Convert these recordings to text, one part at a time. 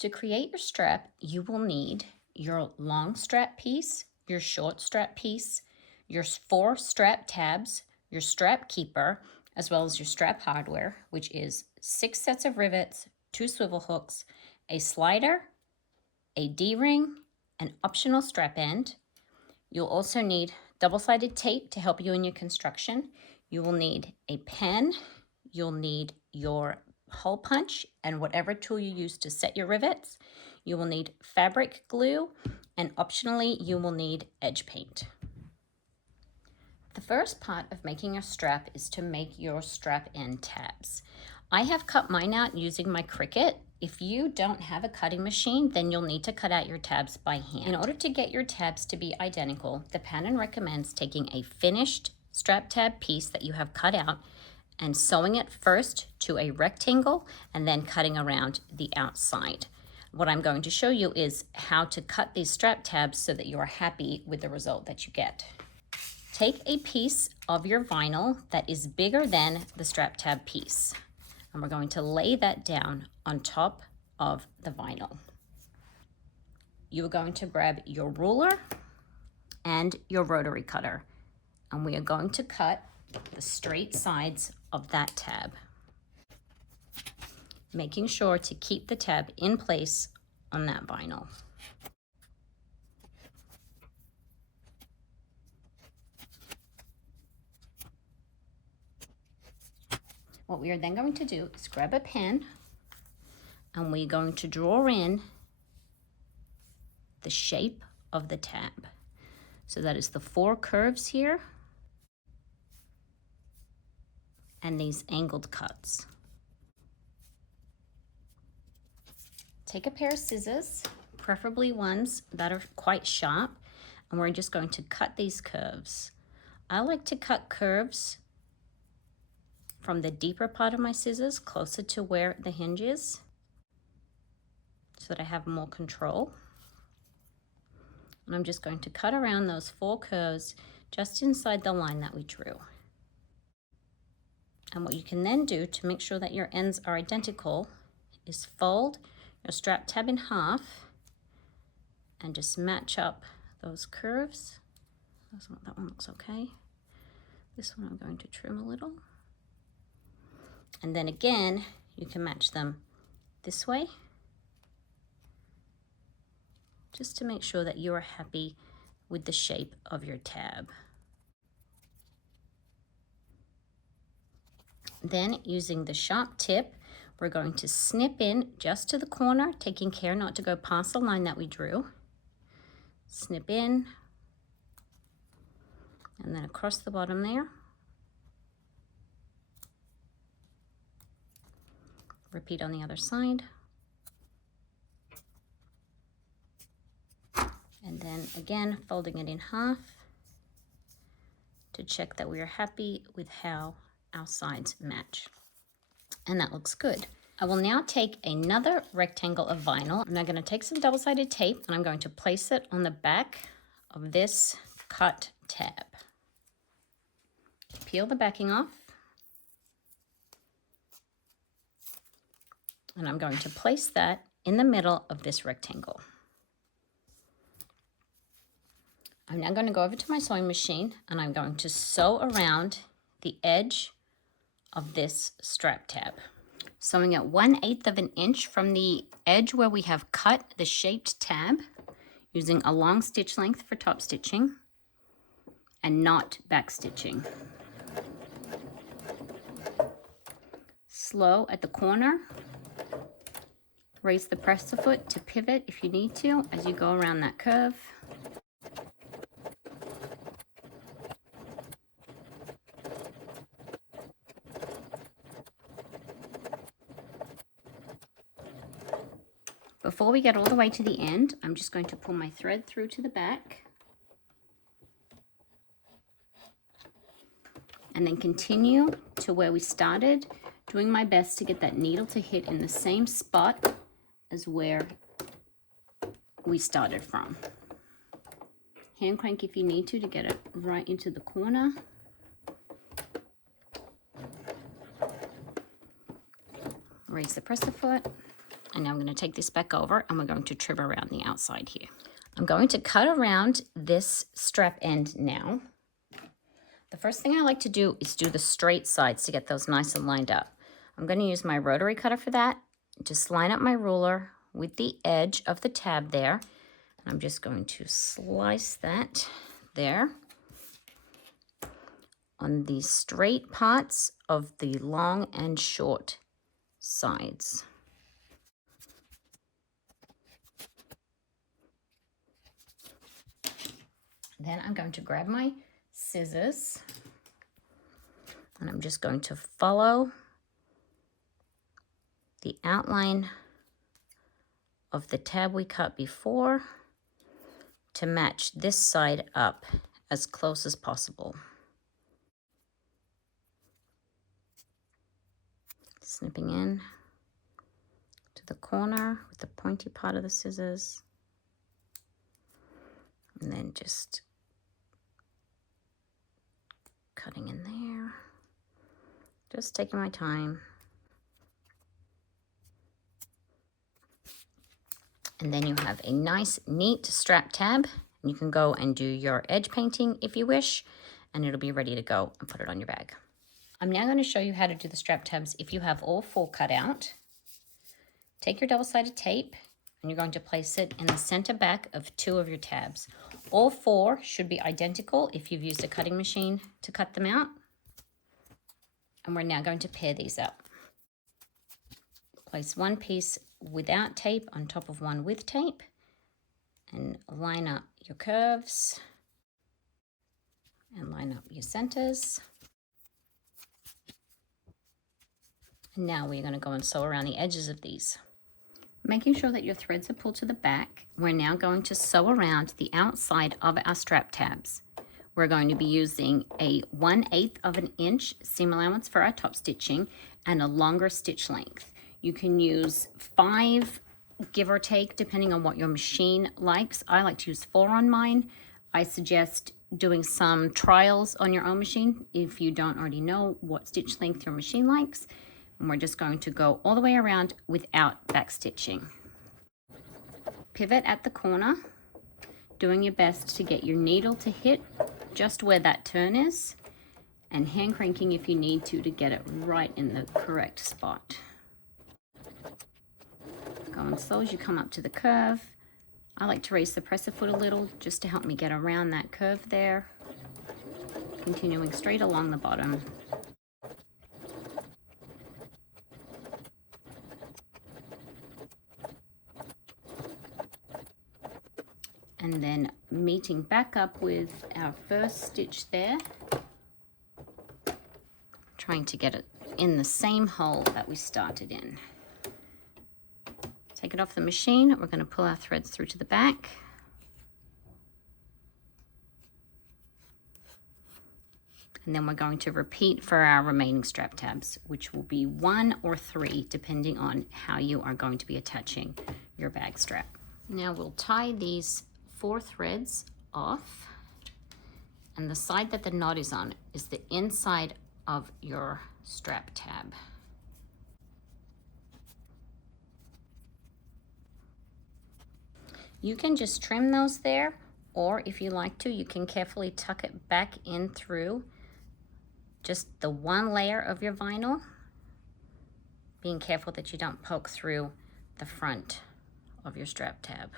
To create your strap, you will need your long strap piece, your short strap piece, your 4 strap tabs, your strap keeper, as well as your strap hardware, which is 6 sets of rivets, 2 swivel hooks, a slider, a D-ring, an optional strap end. You'll also need double-sided tape to help you in your construction. You will need a pen. You'll need your hole punch and whatever tool you use to set your rivets. You will need fabric glue, and optionally you will need edge paint. The first part of making a strap is to make your strap end tabs. I have cut mine out using my Cricut. If you don't have a cutting machine, then you'll need to cut out your tabs by hand. In order to get your tabs to be identical, the pattern recommends taking a finished strap tab piece that you have cut out and sewing it first to a rectangle and then cutting around the outside. What I'm going to show you is how to cut these strap tabs so that you are happy with the result that you get. Take a piece of your vinyl that is bigger than the strap tab piece, and we're going to lay that down on top of the vinyl. You are going to grab your ruler and your rotary cutter, and we are going to cut the straight sides of that tab, making sure to keep the tab in place on that vinyl. What we are then going to do is grab a pen, and we're going to draw in the shape of the tab. So that is the 4 curves here and these angled cuts. Take a pair of scissors, preferably ones that are quite sharp, and we're just going to cut these curves. I like to cut curves from the deeper part of my scissors closer to where the hinge is so that I have more control. And I'm just going to cut around those 4 curves just inside the line that we drew. And what you can then do to make sure that your ends are identical is fold your strap tab in half and just match up those curves. That one looks okay. This one I'm going to trim a little. And then again, you can match them this way, just to make sure that you are happy with the shape of your tab. Then, using the sharp tip, we're going to snip in just to the corner, taking care not to go past the line that we drew. Snip in, and then across the bottom there. Repeat on the other side. And then again, folding it in half to check that we are happy with how our sides match. And that looks good. I will now take another rectangle of vinyl. I'm now going to take some double-sided tape and I'm going to place it on the back of this cut tab. Peel the backing off. And I'm going to place that in the middle of this rectangle. I'm now going to go over to my sewing machine and I'm going to sew around the edge of this strap tab. Sewing at 1/8 of an inch from the edge where we have cut the shaped tab, using a long stitch length for top stitching and not back stitching. Slow at the corner. Raise the presser foot to pivot if you need to as you go around that curve. Before we get all the way to the end, I'm just going to pull my thread through to the back and then continue to where we started, doing my best to get that needle to hit in the same spot as where we started from. Hand crank if you need to get it right into the corner. Raise the presser foot And now I'm going to take this back over and we're going to trim around the outside here. I'm going to cut around this strap end now. The first thing I like to do is do the straight sides to get those nice and lined up. I'm going to use my rotary cutter for that. Just line up my ruler with the edge of the tab there. I'm just going to slice that there on the straight parts of the long and short sides. Then I'm going to grab my scissors and I'm just going to follow the outline of the tab we cut before to match this side up as close as possible. Snipping in to the corner with the pointy part of the scissors, and then just cutting in there, just taking my time. And then you have a nice, neat strap tab. You can go and do your edge painting if you wish, and it'll be ready to go and put it on your bag. I'm now going to show you how to do the strap tabs if you have all 4 cut out. Take your double-sided tape, and you're going to place it in the center back of 2 of your tabs. All 4 should be identical if you've used a cutting machine to cut them out. And we're now going to pair these up. Place one piece without tape on top of one with tape and line up your curves and line up your centers. And now we're going to go and sew around the edges of these. Making sure that your threads are pulled to the back, we're now going to sew around the outside of our strap tabs. We're going to be using a 1/8 of an inch seam allowance for our top stitching and a longer stitch length. You can use 5, give or take, depending on what your machine likes. I like to use 4 on mine. I suggest doing some trials on your own machine if you don't already know what stitch length your machine likes. And we're just going to go all the way around without back stitching. Pivot at the corner, doing your best to get your needle to hit just where that turn is, and hand cranking if you need to get it right in the correct spot. Going slow as you come up to the curve. I like to raise the presser foot a little just to help me get around that curve there. Continuing straight along the bottom. And then meeting back up with our first stitch there. Trying to get it in the same hole that we started in. Take it off the machine. We're going to pull our threads through to the back. And then we're going to repeat for our remaining strap tabs, which will be 1 or 3, depending on how you are going to be attaching your bag strap. Now we'll tie these 4 threads off, and the side that the knot is on is the inside of your strap tab. You can just trim those there, or if you like to, you can carefully tuck it back in through just the one layer of your vinyl, being careful that you don't poke through the front of your strap tab.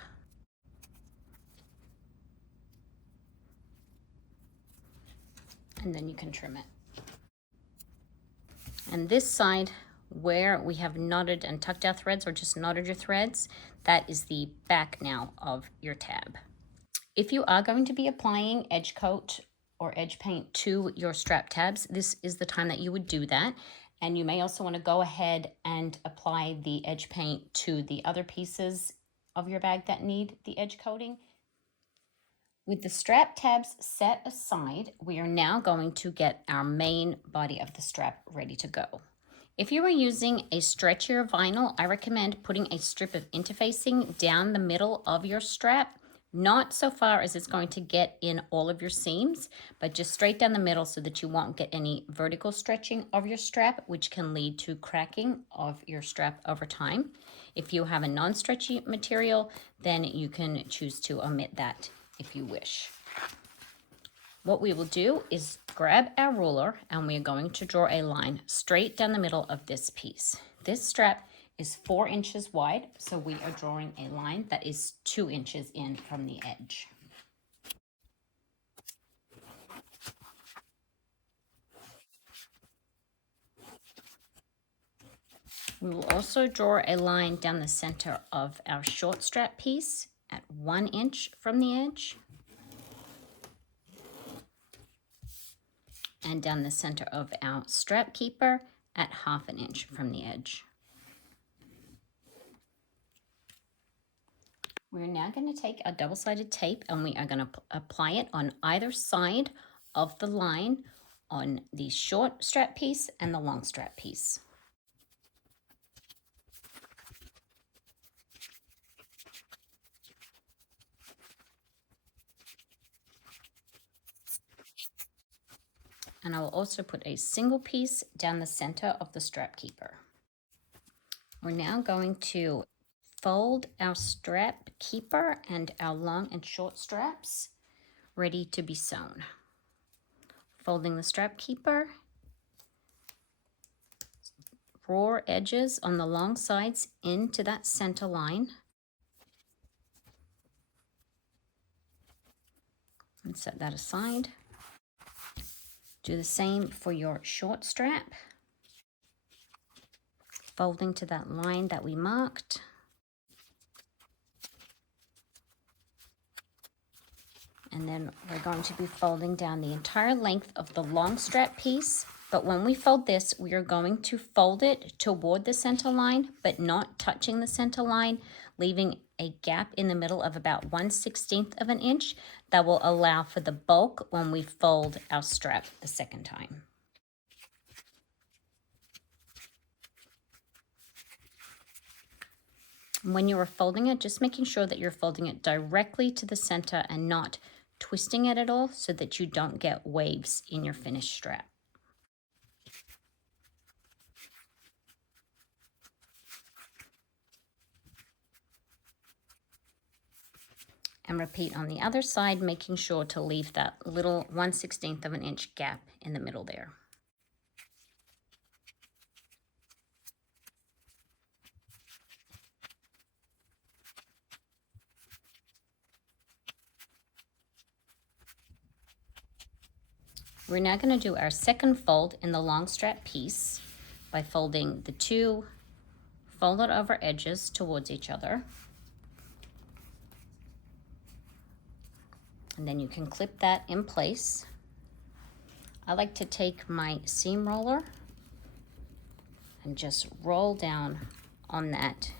And then you can trim it. And this side where we have knotted and tucked our threads, or just knotted your threads, that is the back now of your tab. If you are going to be applying edge coat or edge paint to your strap tabs, this is the time that you would do that. And you may also want to go ahead and apply the edge paint to the other pieces of your bag that need the edge coating. With the strap tabs set aside, we are now going to get our main body of the strap ready to go. If you are using a stretchier vinyl, I recommend putting a strip of interfacing down the middle of your strap, not so far as it's going to get in all of your seams, but just straight down the middle so that you won't get any vertical stretching of your strap, which can lead to cracking of your strap over time. If you have a non-stretchy material, then you can choose to omit that if you wish. What we will do is grab our ruler and we are going to draw a line straight down the middle of this piece. This strap is 4 inches wide, so we are drawing a line that is 2 inches in from the edge. We will also draw a line down the center of our short strap piece at 1 inch from the edge, and down the center of our strap keeper at 1/2 inch from the edge. We're now going to take our double-sided tape and we are going to apply it on either side of the line on the short strap piece and the long strap piece. And I will also put a single piece down the center of the strap keeper. We're now going to fold our strap keeper and our long and short straps ready to be sewn. Folding the strap keeper, raw edges on the long sides into that center line, and set that aside. Do the same for your short strap, folding to that line that we marked. And then we're going to be folding down the entire length of the long strap piece. But when we fold this, we are going to fold it toward the center line, but not touching the center line, leaving a gap in the middle of about 1/16 of an inch that will allow for the bulk when we fold our strap the second time. When you are folding it, just making sure that you're folding it directly to the center and not twisting it at all so that you don't get waves in your finished strap. And repeat on the other side, making sure to leave that little 1/16 of an inch gap in the middle there. We're now going to do our second fold in the long strap piece by folding the 2 folded over edges towards each other. And then you can clip that in place. I like to take my seam roller and just roll down on that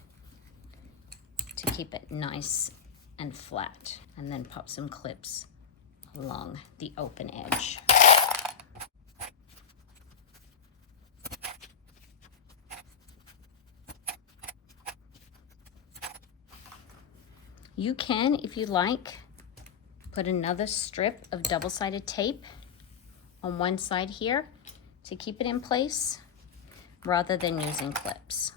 to keep it nice and flat, and then pop some clips along the open edge. You can, if you like, put another strip of double-sided tape on one side here to keep it in place rather than using clips.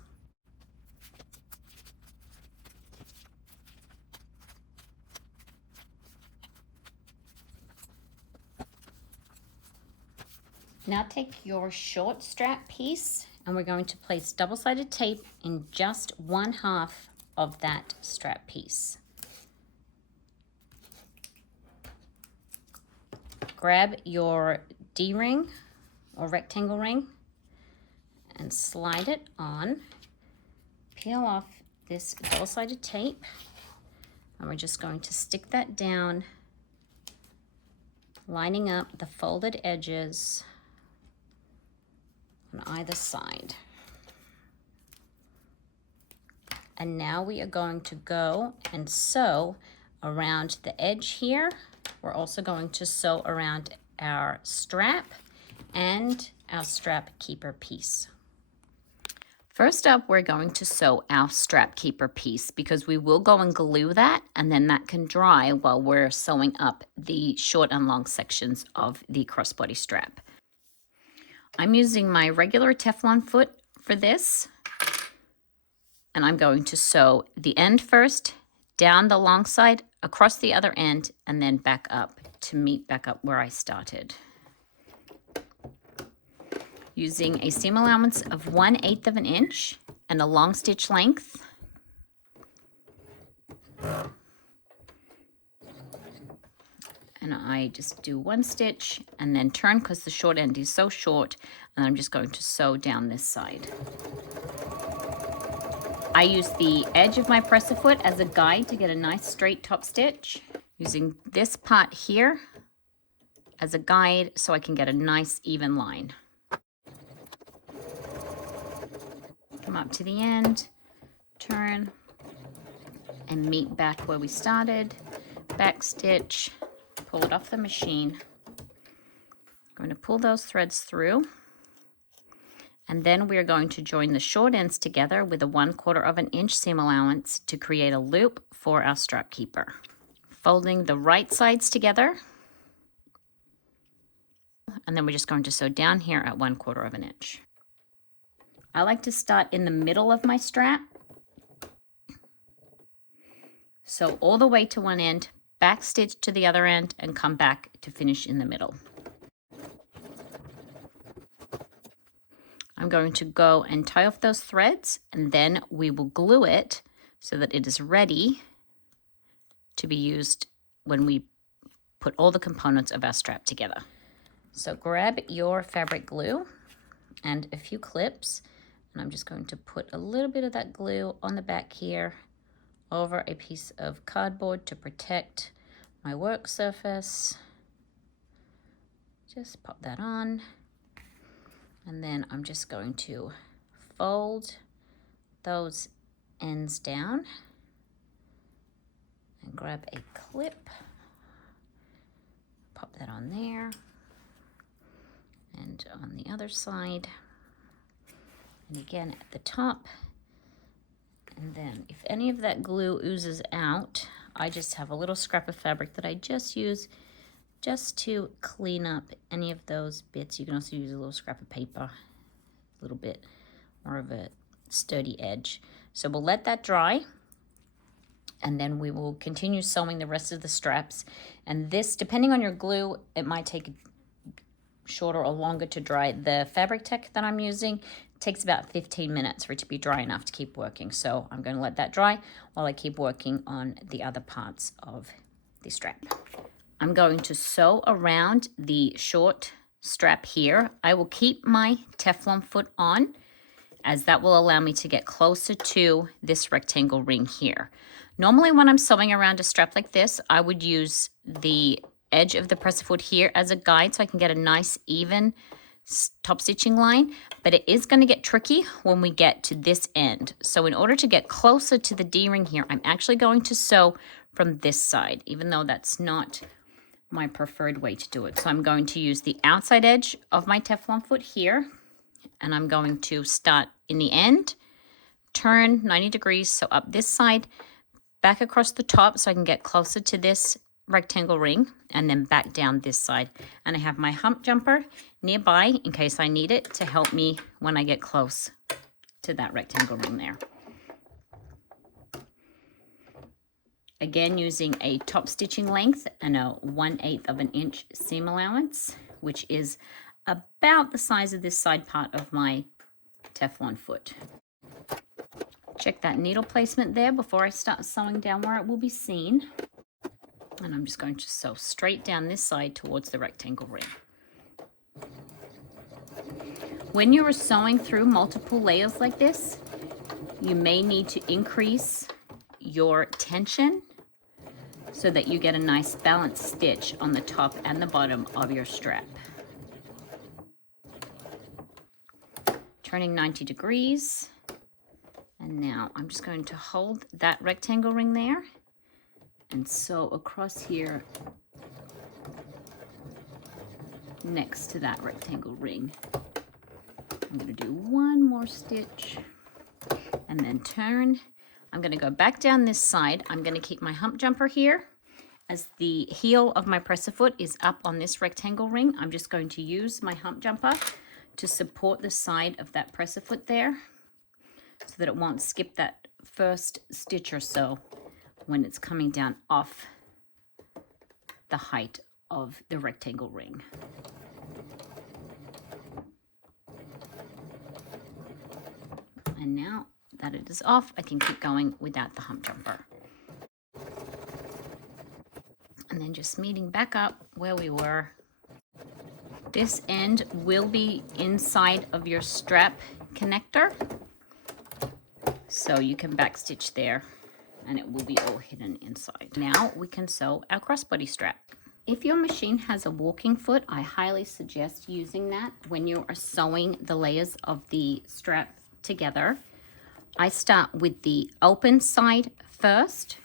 Now take your short strap piece and we're going to place double-sided tape in just 1/2 of that strap piece. Grab your D-ring or rectangle ring and slide it on. Peel off this double-sided tape and we're just going to stick that down, lining up the folded edges on either side. And now we are going to go and sew around the edge here. We're also going to sew around our strap and our strap keeper piece. First up, we're going to sew our strap keeper piece because we will go and glue that, and then that can dry while we're sewing up the short and long sections of the crossbody strap. I'm using my regular Teflon foot for this, and I'm going to sew the end first, down the long side, across the other end, and then back up to meet back up where I started. Using a seam allowance of 1/8 of an inch and a long stitch length. And I just do one stitch and then turn because the short end is so short, and I'm just going to sew down this side. I use the edge of my presser foot as a guide to get a nice straight top stitch, using this part here as a guide so I can get a nice even line. Come up to the end, turn, and meet back where we started. Back stitch, pull it off the machine. I'm going to pull those threads through, and then we are going to join the short ends together with a 1/4 of an inch seam allowance to create a loop for our strap keeper. Folding the right sides together, and then we're just going to sew down here at 1/4 of an inch. I like to start in the middle of my strap. Sew all the way to one end, back stitch to the other end, and come back to finish in the middle. I'm going to go and tie off those threads, and then we will glue it so that it is ready to be used when we put all the components of our strap together. So grab your fabric glue and a few clips, and I'm just going to put a little bit of that glue on the back here over a piece of cardboard to protect my work surface. Just pop that on, and then I'm just going to fold those ends down and grab a clip, pop that on there, and on the other side, and again at the top. And then if any of that glue oozes out, I just have a little scrap of fabric that I just use just to clean up any of those bits. You can also use a little scrap of paper, a little bit more of a sturdy edge. So we'll let that dry, and then we will continue sewing the rest of the straps. And this, depending on your glue, it might take shorter or longer to dry. The fabric tech that I'm using takes about 15 minutes for it to be dry enough to keep working. So I'm going to let that dry while I keep working on the other parts of the strap. I'm going to sew around the short strap here. I will keep my Teflon foot on, as that will allow me to get closer to this rectangle ring here. Normally when I'm sewing around a strap like this, I would use the edge of the presser foot here as a guide so I can get a nice even top stitching line, but it is going to get tricky when we get to this end. So in order to get closer to the D-ring here, I'm actually going to sew from this side, even though that's not my preferred way to do it. So I'm going to use the outside edge of my Teflon foot here, and I'm going to start in the end, turn 90 degrees, so up this side, back across the top so I can get closer to this rectangle ring, and then back down this side. And I have my hump jumper nearby in case I need it to help me when I get close to that rectangle ring there. Again, using a top stitching length and a 1/8 of an inch seam allowance, which is about the size of this side part of my Teflon foot. Check that needle placement there before I start sewing down where it will be seen. And I'm just going to sew straight down this side towards the rectangle ring. When you are sewing through multiple layers like this, you may need to increase your tension so that you get a nice balanced stitch on the top and the bottom of your strap. Turning 90 degrees. And now I'm just going to hold that rectangle ring there and sew across here next to that rectangle ring. I'm going to do one more stitch and then turn. I'm going to go back down this side. I'm going to keep my hump jumper here. As the heel of my presser foot is up on this rectangle ring, I'm just going to use my hump jumper to support the side of that presser foot there so that it won't skip that first stitch or so when it's coming down off the height of the rectangle ring. And now that it is off, I can keep going without the hump jumper. And then just meeting back up where we were. This end will be inside of your strap connector, so you can backstitch there and it will be all hidden inside. Now we can sew our crossbody strap. If your machine has a walking foot, I highly suggest using that when you are sewing the layers of the strap together. I start with the open side first.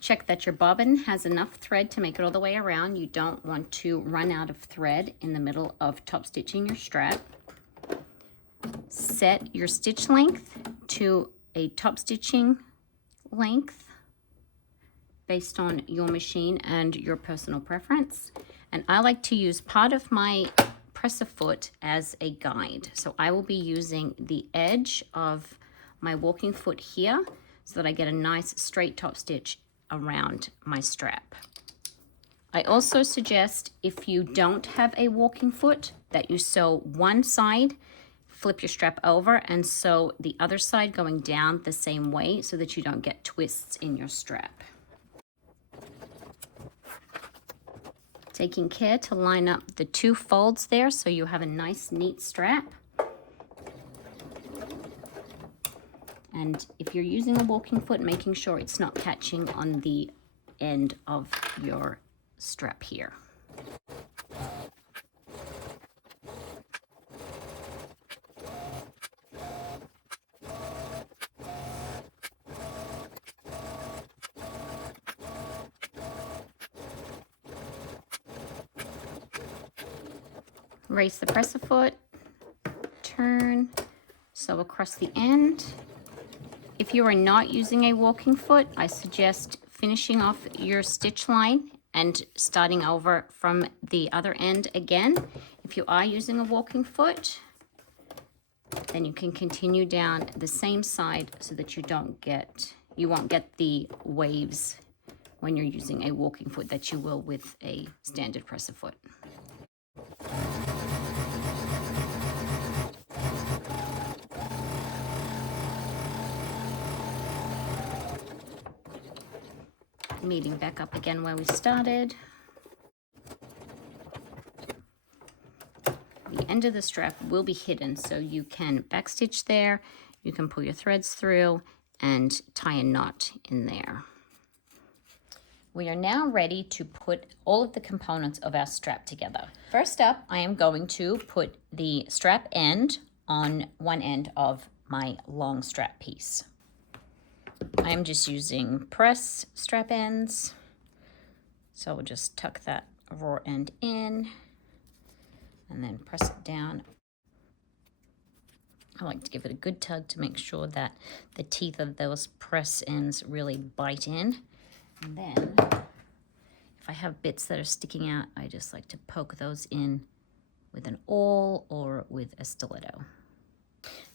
Check that your bobbin has enough thread to make it all the way around. You don't want to run out of thread in the middle of top stitching your strap. Set your stitch length to a top stitching length based on your machine and your personal preference. And I like to use part of my presser foot as a guide. So I will be using the edge of my walking foot here so that I get a nice straight top stitch around my strap. I also suggest, if you don't have a walking foot, that you sew one side, flip your strap over, and sew the other side going down the same way so that you don't get twists in your strap. Taking care to line up the two folds there so you have a nice neat strap. And if you're using a walking foot, making sure it's not catching on the end of your strap here. Raise the presser foot, turn, sew across the end. If you are not using a walking foot, I suggest finishing off your stitch line and starting over from the other end again. If you are using a walking foot, then you can continue down the same side so that you won't get the waves when you're using a walking foot that you will with a standard presser foot. Meeting back up again where we started. The end of the strap will be hidden, so you can backstitch there, you can pull your threads through and tie a knot in there. We are now ready to put all of the components of our strap together. First up, I am going to put the strap end on one end of my long strap piece. I am just using press strap ends, so we'll just tuck that raw end in and then press it down. I like to give it a good tug to make sure that the teeth of those press ends really bite in. And then if I have bits that are sticking out, I just like to poke those in with an awl or with a stiletto.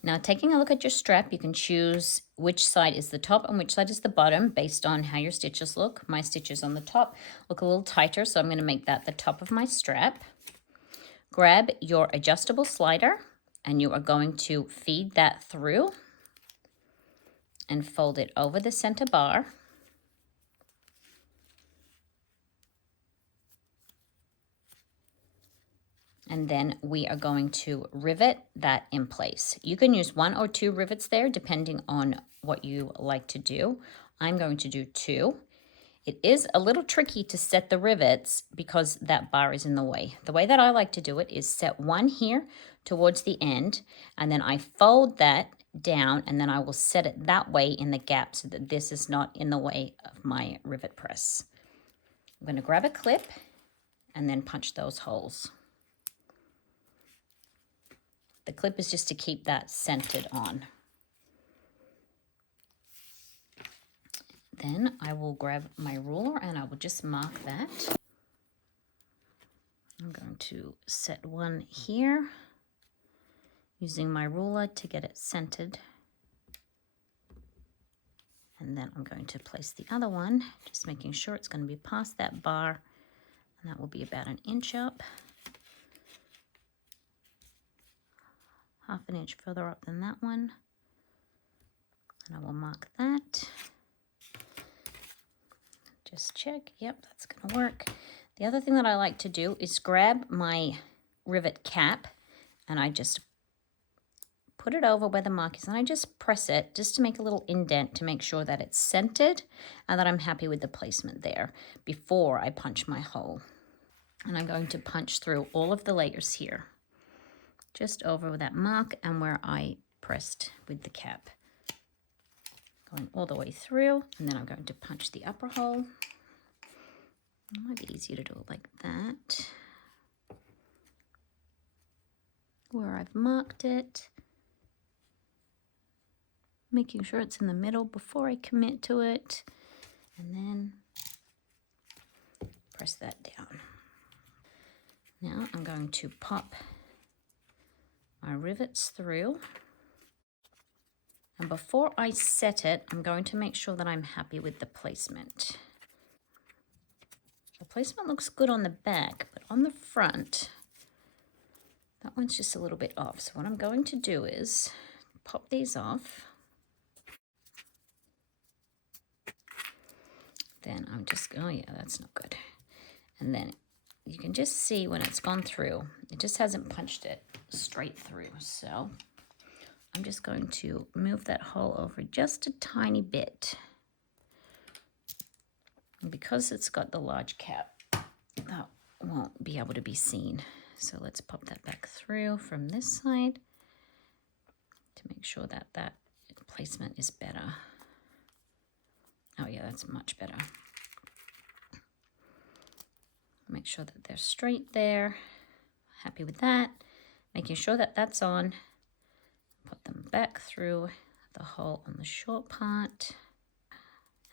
Now, taking a look at your strap, you can choose which side is the top and which side is the bottom based on how your stitches look. My stitches on the top look a little tighter, so I'm going to make that the top of my strap. Grab your adjustable slider, and you are going to feed that through and fold it over the center bar. And then we are going to rivet that in place. You can use 1 or 2 rivets there, depending on what you like to do. I'm going to do 2. It is a little tricky to set the rivets because that bar is in the way. The way that I like to do it is set one here towards the end, and then I fold that down, and then I will set it that way in the gap so that this is not in the way of my rivet press. I'm going to grab a clip and then punch those holes. The clip is just to keep that centered on. Then I will grab my ruler and I will just mark that. I'm going to set one here using my ruler to get it centered. And then I'm going to place the other one, just making sure it's going to be past that bar, and that will be about 1 inch up. Half an inch further up than that one. And I will mark that. Just check, yep, that's gonna work. The other thing that I like to do is grab my rivet cap and I just put it over where the mark is and I just press it just to make a little indent to make sure that it's centered and that I'm happy with the placement there before I punch my hole. And I'm going to punch through all of the layers here, just over that mark and where I pressed with the cap. Going all the way through, and then I'm going to punch the upper hole. It might be easier to do it like that, where I've marked it, making sure it's in the middle before I commit to it, and then press that down. Now I'm going to pop my rivets through. And before I set it, I'm going to make sure that I'm happy with the placement. The placement looks good on the back, but on the front, that one's just a little bit off. So what I'm going to do is pop these off. Then I'm just, oh yeah, that's not good. And then you can just see when it's gone through, it just hasn't punched it straight through. So I'm just going to move that hole over just a tiny bit. And because it's got the large cap, that won't be able to be seen. So let's pop that back through from this side to make sure that that placement is better. Oh yeah, that's much better. Make sure that they're straight there. Happy with that. Making sure that that's on. Put them back through the hole on the short part.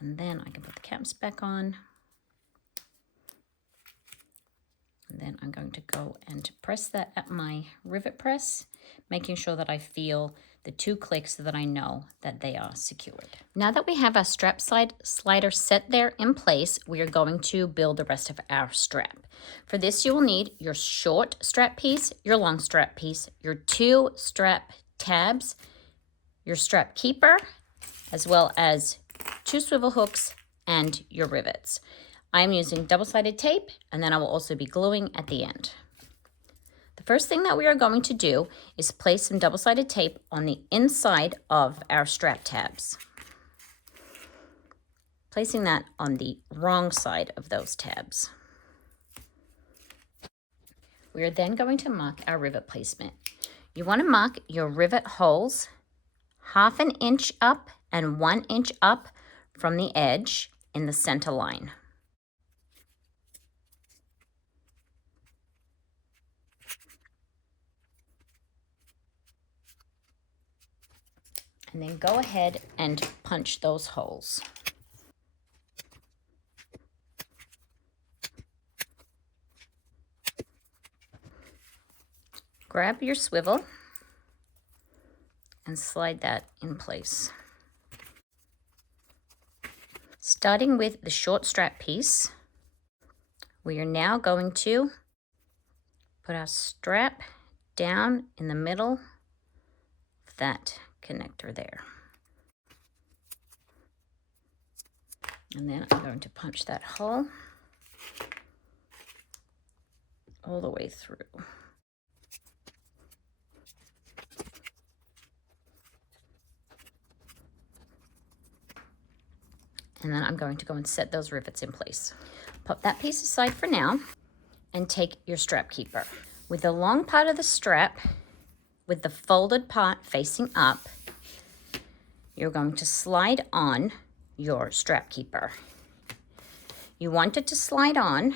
And then I can put the caps back on. And then I'm going to go and press that at my rivet press, making sure that I feel the 2 clicks so that I know that they are secured. Now that we have our strap slider set there in place, we are going to build the rest of our strap. For this, you will need your short strap piece, your long strap piece, your 2 strap tabs, your strap keeper, as well as 2 swivel hooks and your rivets. I'm using double-sided tape, and then I will also be gluing at the end. The first thing that we are going to do is place some double-sided tape on the inside of our strap tabs, placing that on the wrong side of those tabs. We are then going to mark our rivet placement. You want to mark your rivet holes 1/2 inch up and 1 inch up from the edge in the center line. And then go ahead and punch those holes. Grab your swivel and slide that in place. Starting with the short strap piece, we are now going to put our strap down in the middle of that connector there. And then I'm going to punch that hole all the way through. And then I'm going to go and set those rivets in place. Pop that piece aside for now and take your strap keeper. With the long part of the strap, with the folded part facing up, you're going to slide on your strap keeper. You want it to slide on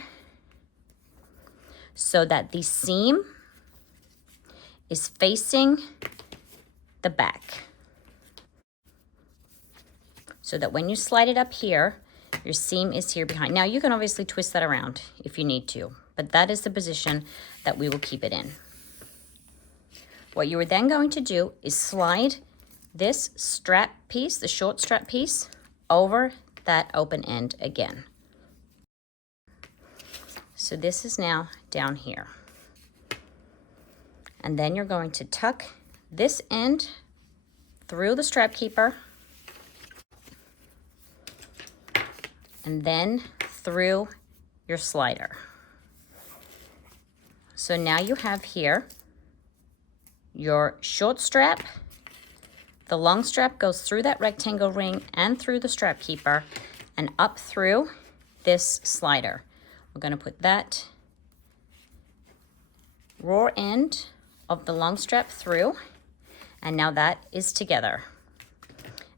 so that the seam is facing the back. so that when you slide it up here, your seam is here behind. Now you can obviously twist that around if you need to, but that is the position that we will keep it in. What you are then going to do is slide this strap piece, the short strap piece, over that open end again. So this is now down here. And then you're going to tuck this end through the strap keeper and then through your slider. So now you have here your short strap. The long strap goes through that rectangle ring and through the strap keeper and up through this slider. We're going to put that raw end of the long strap through, and now that is together.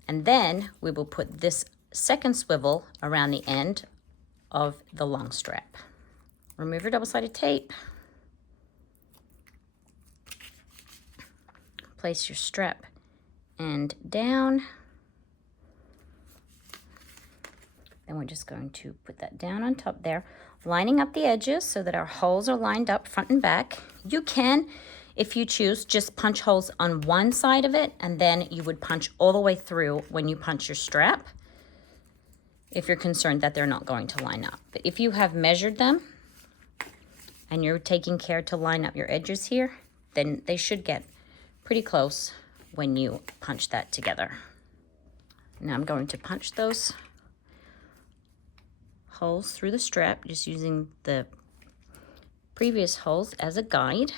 And then we will put this second swivel around the end of the long strap. Remove your double-sided tape. Place your strap end down. Then we're just going to put that down on top there, lining up the edges so that our holes are lined up front and back. You can, if you choose, just punch holes on one side of it, and then you would punch all the way through when you punch your strap, if you're concerned that they're not going to line up. But if you have measured them and you're taking care to line up your edges here, then they should get pretty close when you punch that together. Now I'm going to punch those holes through the strap, just using the previous holes as a guide.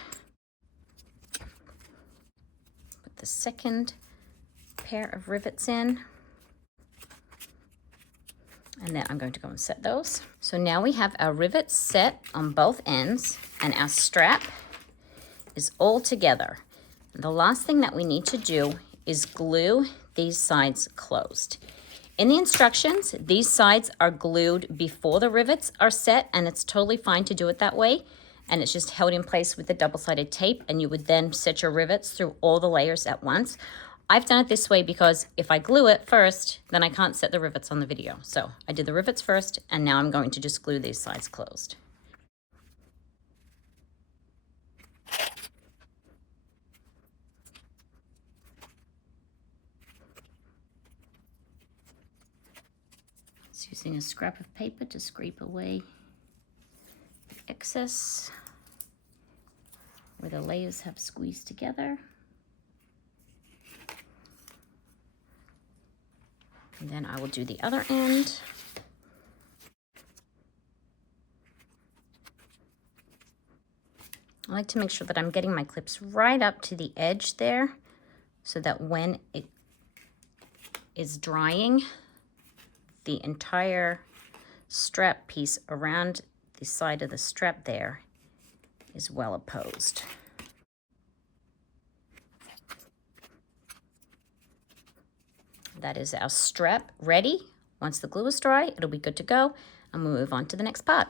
Put the second pair of rivets in, and then I'm going to go and set those. So now we have our rivets set on both ends and our strap is all together. The last thing that we need to do is glue these sides closed. In the instructions, these sides are glued before the rivets are set, and it's totally fine to do it that way. And it's just held in place with the double-sided tape, and you would then set your rivets through all the layers at once. I've done it this way because if I glue it first, then I can't set the rivets on the video. So I did the rivets first, and now I'm going to just glue these sides closed. Using a scrap of paper to scrape away the excess where the layers have squeezed together. And then I will do the other end. I like to make sure that I'm getting my clips right up to the edge there so that when it is drying, the entire strap piece around the side of the strap there is well opposed. That is our strap ready. Once the glue is dry, it'll be good to go, and we'll move on to the next part.